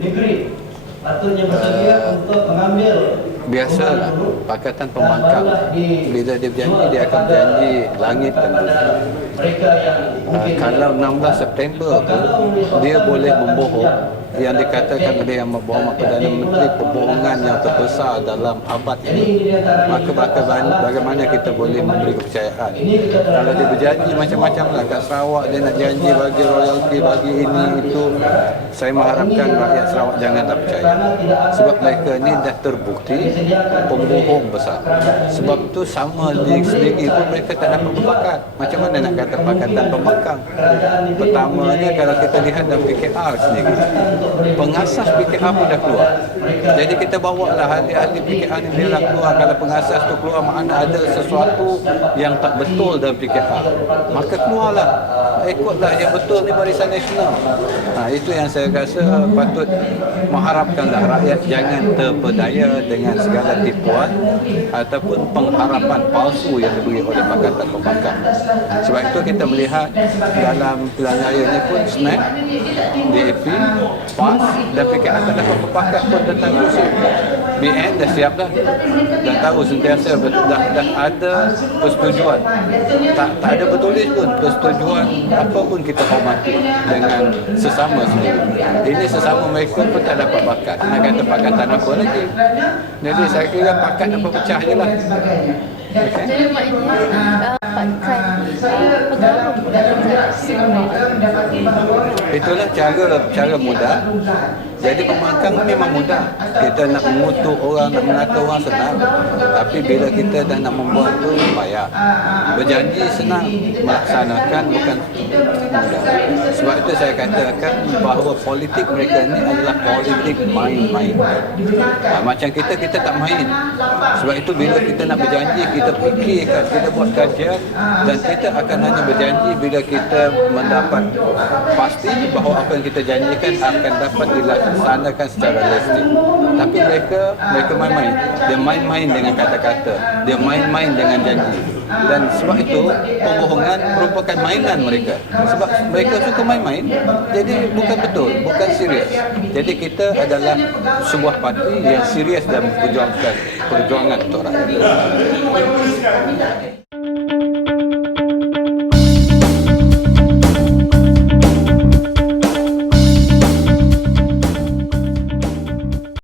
negeri patutnya bersedia untuk mengambil Biasalah Pakatan Pembangkang Bila dia berjanji Dia akan berjanji Langit dan bumi uh, Kalau 16 September pun Dia boleh membohong. Yang dikatakan oleh Yang Muhammad Perdana Menteri Pembohongan yang terbesar Dalam abad ini. Maka bagaimana, bagaimana kita boleh memberi kepercayaan? Kalau dia berjanji macam-macam lah Kat Sarawak dia nak janji bagi royalty Bagi ini itu Saya mengharapkan rakyat Sarawak Janganlah percaya. Sebab mereka ni dah terbukti Pembohong besar. Sebab tu sama di sendiri pun Mereka tak dapat berbakat Macam mana nak kata Pakatan Pembangkang Pertamanya kalau kita lihat dalam PKR sendiri Pengasas PKR pun dah keluar. Jadi kita bawa lah ahli-ahli PKR ni biarlah keluar. Kalau pengasas tu keluar makna ada sesuatu Yang tak betul dalam PKR Maka keluarlah. Ikutlah yang betul ni barisan nasional. Ha, Itu yang saya rasa patut Mengharapkanlah rakyat jangan terpedaya Dengan segala tipuan Ataupun pengharapan palsu yang diberi oleh Pakatan Pembangkang Sebab itu kita melihat dalam pilihan raya ni pun SNAP, DAP, PAS dan PKR dapat berpakat pun tentang kursi. BN dah siap dah. Dah tahu sentiasa dah, dah ada persetujuan. Tak, tak ada bertulis pun persetujuan apa pun kita hormati dengan sesama sendiri. Ini sesama mereka pun tak dapat bakat. Nak kata pakatan apa lagi. Jadi saya kira pakat apa pecah je lah. Bekerja semua Itulah cara cara mudah. Jadi pembangkang memang mudah. Kita nak mengutuk orang, nak menata orang senang. Tapi bila kita dah nak membuat tu payah. Berjanji senang, melaksanakan bukan mudah. Sebab itu saya katakan bahawa politik mereka ni adalah politik main-main. Ha, macam kita, kita tak main. Sebab itu bila kita nak berjanji, kita fikirkan, kita buat kajian dan kita akan hanya berjanji bila kita mendapat pasti bahawa apa yang kita janjikan akan dapat dilaksanakan secara realistik. Tapi mereka mereka main-main. Dia main-main dengan kata-kata. Dia main-main dengan janji. Dan sebab itu pembohongan merupakan mainan mereka. Sebab mereka suka main-main. Jadi bukan betul, bukan serius. Jadi kita adalah sebuah parti yang serius dalam perjuangan perjuangan untuk rakyat.